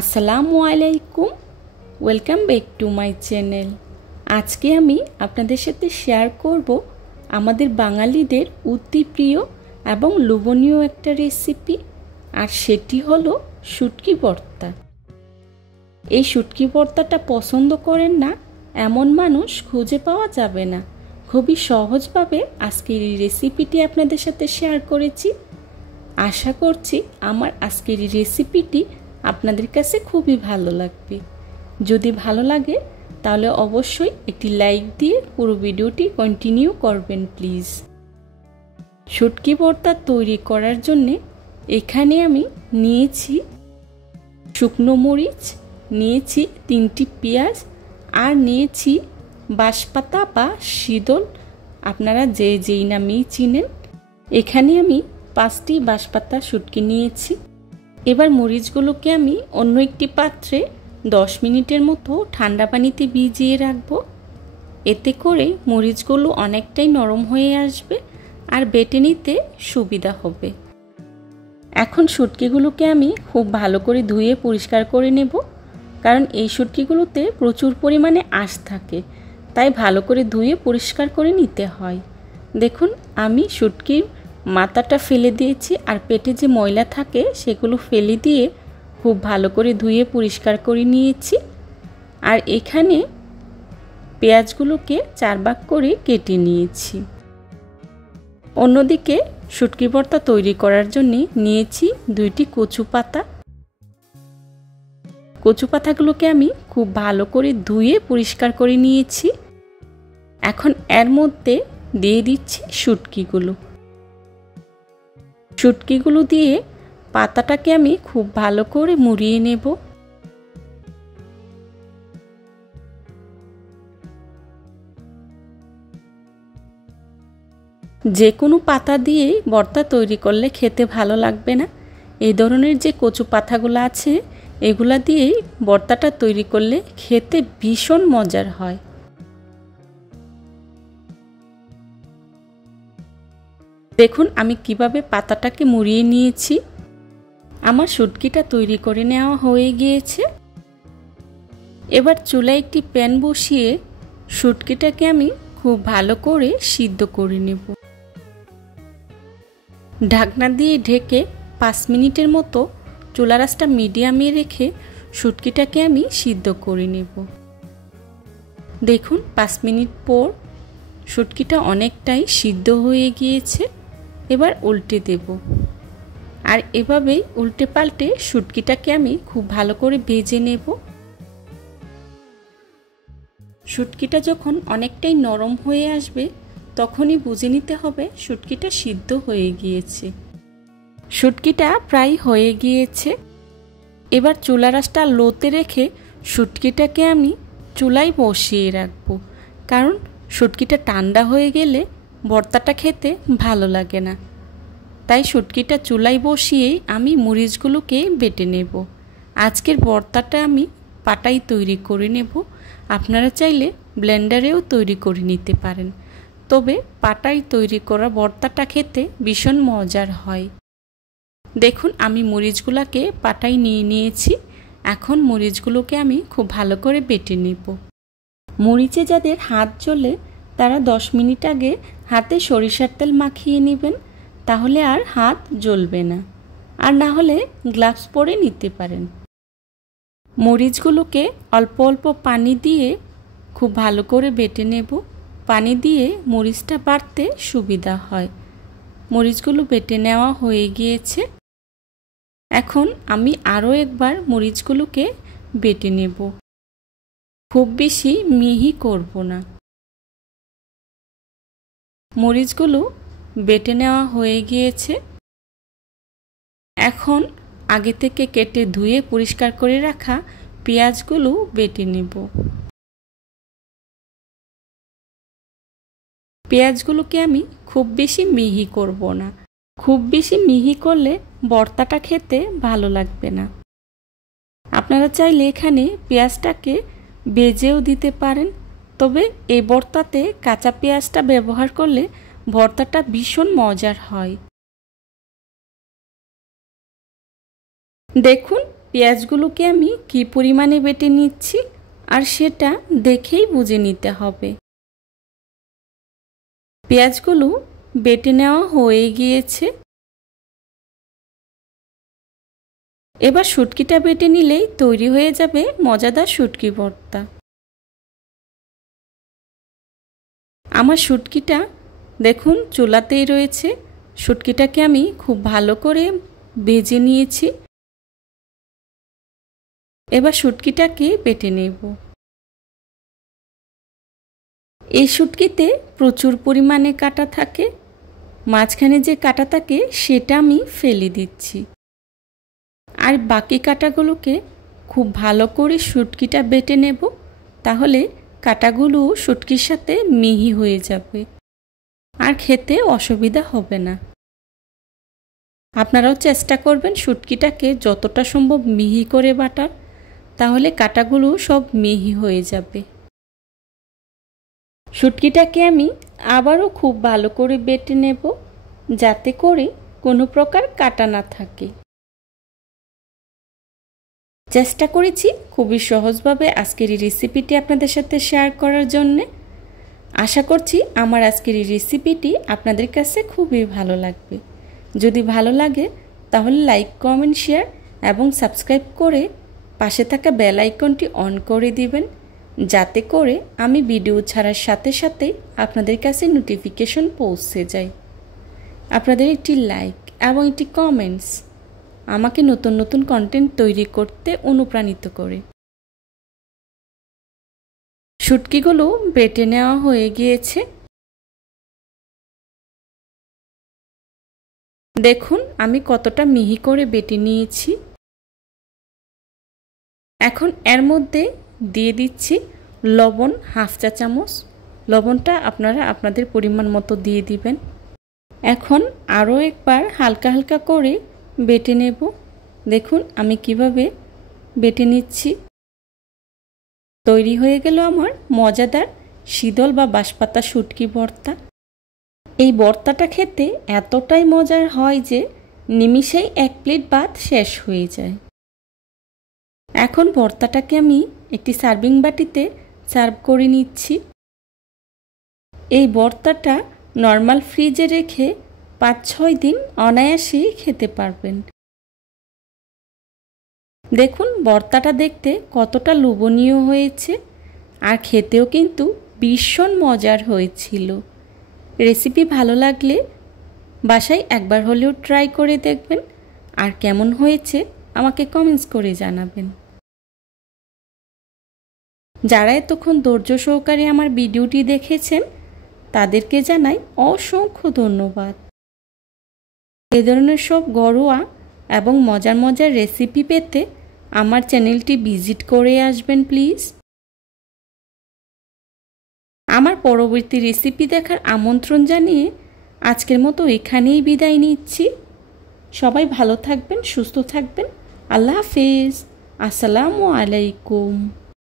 আসসালামু আলাইকুম, welcome back to my channel. আজকে আমি আপনাদের সাথে শেয়ার করব আমাদের বাঙালিদের অতি প্রিয় এবং লোভনীয় একটা রেসিপি, আর সেটি হলো শুটকি ভর্তা। এই শুটকি ভর্তাটা পছন্দ করেন না এমন মানুষ খুঁজে পাওয়া যাবে না। খুবই সহজভাবে আজকের এই রেসিপিটি আপনাদের সাথে শেয়ার করেছি। আশা করছি আমার আজকের এই রেসিপিটি আপনাদের কাছে খুবই ভালো লাগবে। যদি ভালো লাগে তাহলে অবশ্যই একটি লাইক দিয়ে পুরো ভিডিওটি কন্টিনিউ করবেন প্লিজ। শুটকি ভর্তা তৈরি করার জন্য এখানে আমি নিয়েছি শুকনো মরিচ, নিয়েছি 3টি পেঁয়াজ, আর নিয়েছি বাঁশপাতা বা শিদল, আপনারা যেই নামেই চিনেন। এখানে আমি 5টি বাঁশপাতা শুটকি নিয়েছি। এবার মরিচগুলোকে আমি অন্য একটি পাত্রে 10 মিনিটের মতো ঠান্ডা পানিতে ভিজিয়ে রাখবো। এতে করে মরিচগুলো অনেকটাই নরম হয়ে আসবে আর বেটে নিতে সুবিধা হবে। এখন শুটকিগুলোকে আমি খুব ভালো করে ধুয়ে পরিষ্কার করে নেব, কারণ এই শুটকিগুলোতে প্রচুর পরিমাণে আঁশ থাকে, তাই ভালো করে ধুয়ে পরিষ্কার করে নিতে হয়। দেখুন, আমি শুটকির মাথাটা ফেলে দিয়েছি, আর পেটে যে ময়লা থাকে সেগুলো ফেলে দিয়ে খুব ভালো করে ধুয়ে পরিষ্কার করে নিয়েছি। আর এখানে পেঁয়াজগুলোকে 4 ভাগ করে কেটে নিয়েছি। অন্যদিকে শুটকি ভর্তা তৈরি করার জন্য নিয়েছি 2টি কচু পাতা। কচু পাতাগুলোকে আমি খুব ভালো করে ধুয়ে পরিষ্কার করে নিয়েছি। এখন এর মধ্যে দিয়ে দিচ্ছি শুটকিগুলো দিয়ে পাতাটাকে আমি খুব ভালো করে মুড়িয়ে নেব। যে কোনো পাতা দিয়েই ভর্তা তৈরি করলে খেতে ভালো লাগবে না। এই ধরনের যে কচু পাতাগুলো আছে এগুলা দিয়েই ভর্তাটা তৈরি করলে খেতে ভীষণ মজার হয়। দেখুন আমি কিভাবে পাতাটাকে মুড়িয়ে নিয়েছি। আমার শুটকিটা তৈরি করে নেওয়া হয়ে গিয়েছে। এবার চুলায় একটি প্যান বসিয়ে শুটকিটাকে আমি খুব ভালো করে সিদ্ধ করে নেব। ঢাকনা দিয়ে ঢেকে 5 মিনিটের মতো চুলার আঁচটা মিডিয়ামে রেখে শুটকিটাকে আমি সিদ্ধ করে নেব। দেখুন 5 মিনিট পর শুটকিটা অনেকটাই সিদ্ধ হয়ে গিয়েছে। এবার উল্টে দেব, আর এভাবেই উল্টে পাল্টে শুটকিটাকে আমি খুব ভালো করে ভেজে নেব। শুটকিটা যখন অনেকটাই নরম হয়ে আসবে তখনই বুঝে নিতে হবে শুটকিটা সিদ্ধ হয়ে গিয়েছে। শুটকিটা প্রায় হয়ে গিয়েছে। এবার চুলার আঁচটা লোতে রেখে শুটকিটাকে আমি চুলায় বসিয়ে রাখবো, কারণ শুটকিটা ঠান্ডা হয়ে গেলে ভর্তাটা খেতে ভালো লাগে না। তাই শুটকিটা চুলায় বসিয়েই আমি মরিচগুলোকে বেটে নেব। আজকের ভর্তাটা আমি পাটায় তৈরি করে নেব। আপনারা চাইলে ব্লেন্ডারেও তৈরি করে নিতে পারেন, তবে পাটায় তৈরি করা ভর্তাটা খেতে ভীষণ মজার হয়। দেখুন আমি মরিচগুলোকে পাটায় নিয়ে নিয়েছি। এখন মরিচগুলোকে আমি খুব ভালো করে বেটে নেব। মরিচে যাদের হাত জ্বলে তারা 10 মিনিট আগে হাতে সরিষার তেল মাখিয়ে নেবেন, তাহলে আর হাত জ্বলবে না। আর না হলে গ্লাভস পরে নিতে পারেন। মরিচগুলোকে অল্প অল্প পানি দিয়ে খুব ভালো করে বেটে নেব। পানি দিয়ে মরিচটা বাটতে সুবিধা হয়। মরিচগুলো বেটে নেওয়া হয়ে গিয়েছে। এখন আমি আরও একবার মরিচগুলোকে বেটে নেব। খুব বেশি মিহি করব না। মরিচগুলো বেটে নেওয়া হয়ে গিয়েছে। এখন আগে থেকে কেটে ধুয়ে পরিষ্কার করে রাখা পেঁয়াজগুলো বেটে নেব। পেঁয়াজগুলোকে আমি খুব বেশি মিহি করব না। খুব বেশি মিহি করলে ভর্তাটা খেতে ভালো লাগবে না। আপনারা চাইলে এখানে পেঁয়াজটাকে ভেজেও দিতে পারেন, তবে এই ভর্তাতে কাঁচা পেঁয়াজটা ব্যবহার করলে ভর্তাটা ভীষণ মজার হয়। দেখুন পেঁয়াজগুলোকে আমি কী পরিমাণে বেটে নিচ্ছি আর সেটা দেখেই বুঝে নিতে হবে। পেঁয়াজগুলো বেটে নেওয়া হয়ে গিয়েছে। এবার শুটকিটা বেটে নিলেই তৈরি হয়ে যাবে মজাদার শুটকি ভর্তা। আমার শুটকিটা দেখুন চুলাতেই রয়েছে। শুটকিটাকে আমি খুব ভালো করে ভেজে নিয়েছি। এবার শুটকিটাকে বেটে নেব। এই শুটকিতে প্রচুর পরিমাণে কাঁটা থাকে, মাঝখানে যে কাঁটা থাকে সেটা আমি ফেলে দিচ্ছি। আর বাকি কাঁটাগুলোকে খুব ভালো করে শুটকিটা বেটে নেব, তাহলে কাঁটাগুলো শুটকির সাথে মিহি হয়ে যাবে আর খেতে অসুবিধা হবে না। আপনারাও চেষ্টা করবেন শুটকিটাকে যতটা সম্ভব মিহি করে বাটার, তাহলে কাঁটাগুলো সব মিহি হয়ে যাবে। শুটকিটাকে আমি আবারও খুব ভালো করে বেটে নেব, যাতে করে কোনো প্রকার কাঁটা না থাকে। চেষ্টা করেছি খুবই সহজভাবে আজকের এই রেসিপিটি আপনাদের সাথে শেয়ার করার জন্যে। আশা করছি আমার আজকের এই রেসিপিটি আপনাদের কাছে খুবই ভালো লাগবে। যদি ভালো লাগে তাহলে লাইক, কমেন্ট, শেয়ার এবং সাবস্ক্রাইব করে পাশে থাকা বেল আইকনটি অন করে দিবেন, যাতে করে আমি ভিডিও ছাড়ার সাথে সাথে আপনাদের কাছে নোটিফিকেশন পৌঁছে যায়। আপনাদের একটি লাইক এবং একটি কমেন্টস আমাকে নতুন নতুন কন্টেন্ট তৈরি করতে অনুপ্রাণিত করে। শুটকিগুলো বেটে নেওয়া হয়ে গিয়েছে। দেখুন আমি কতটা মিহি করে বেটে নিয়েছি। এখন এর মধ্যে দিয়ে দিচ্ছি লবণ, হাফ চা চামচ। লবণটা আপনারা আপনাদের পরিমাণ মতো দিয়ে দিবেন। এখন আরও একবার হালকা হালকা করে বেটে নেব। দেখুন আমি কিভাবে বেটে নিচ্ছি। তৈরি হয়ে গেল আমার মজাদার শীতল বা বাঁশপাতা শুটকি ভর্তা। এই ভর্তাটা খেতে এতটাই মজার হয় যে নিমিষেই 1 প্লেট ভাত শেষ হয়ে যায়। এখন ভর্তাটাকে আমি একটি সার্ভিং বাটিতে সার্ভ করে নিচ্ছি। এই ভর্তাটা নর্মাল ফ্রিজে রেখে 5-6 দিন অনায়াসেই খেতে পারবেন। দেখুন ভর্তাটা দেখতে কতটা লোভনীয় হয়েছে আর খেতেও কিন্তু ভীষণ মজার হয়েছিল। রেসিপি ভালো লাগলে বাসায় একবার হলেও ট্রাই করে দেখবেন, আর কেমন হয়েছে আমাকে কমেন্টস করে জানাবেন। যারা এতক্ষণ ধৈর্য সহকারে আমার ভিডিওটি দেখেছেন তাদেরকে জানাই অসংখ্য ধন্যবাদ। এ ধরনের সব ঘরোয়া এবং মজার মজার রেসিপি পেতে আমার চ্যানেলটি ভিজিট করে আসবেন প্লিজ। আমার পরবর্তী রেসিপি দেখার আমন্ত্রণ জানিয়ে আজকের মতো এখানেই বিদায় নিচ্ছি। সবাই ভালো থাকবেন, সুস্থ থাকবেন। আল্লাহ হাফেজ। আসসালামু আলাইকুম।